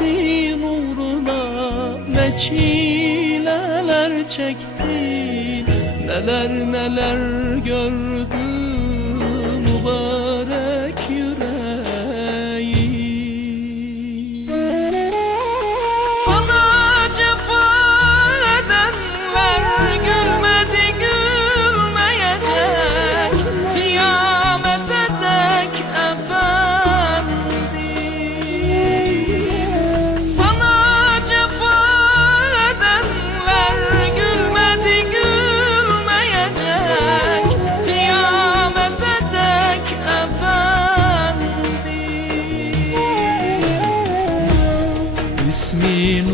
Hasretin uğruna ne çileler çektin Neler neler gördün. İsmi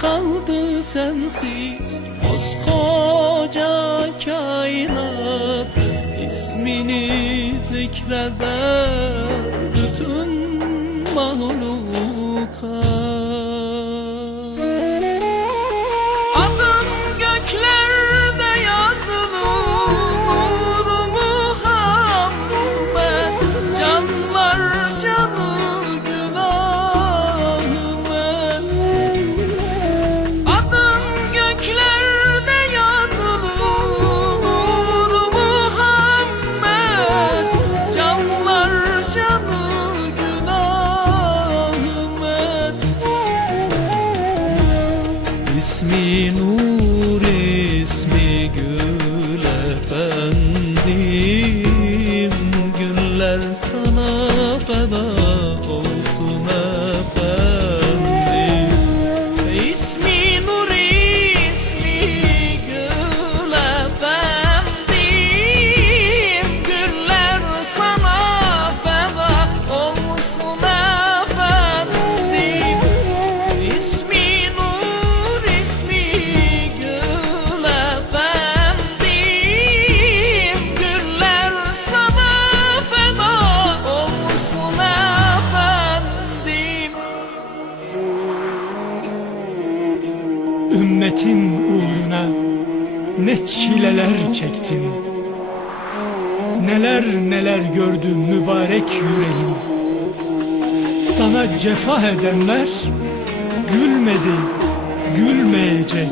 kaldı sensiz. Koskoca kainat İsmini zikreder. Bütün mahlukat İsmi nur ismi Ümmetin uğruna ne çileler çektin. Neler neler gördü mübarek yüreğim. Sana cefa edenler gülmedi, gülmeyecek.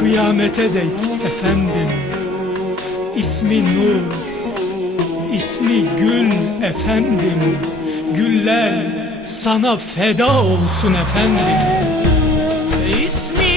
Kıyamete dek efendim. İsmi Nur, ismi Gül efendim. Güller sana feda olsun efendim. İsmi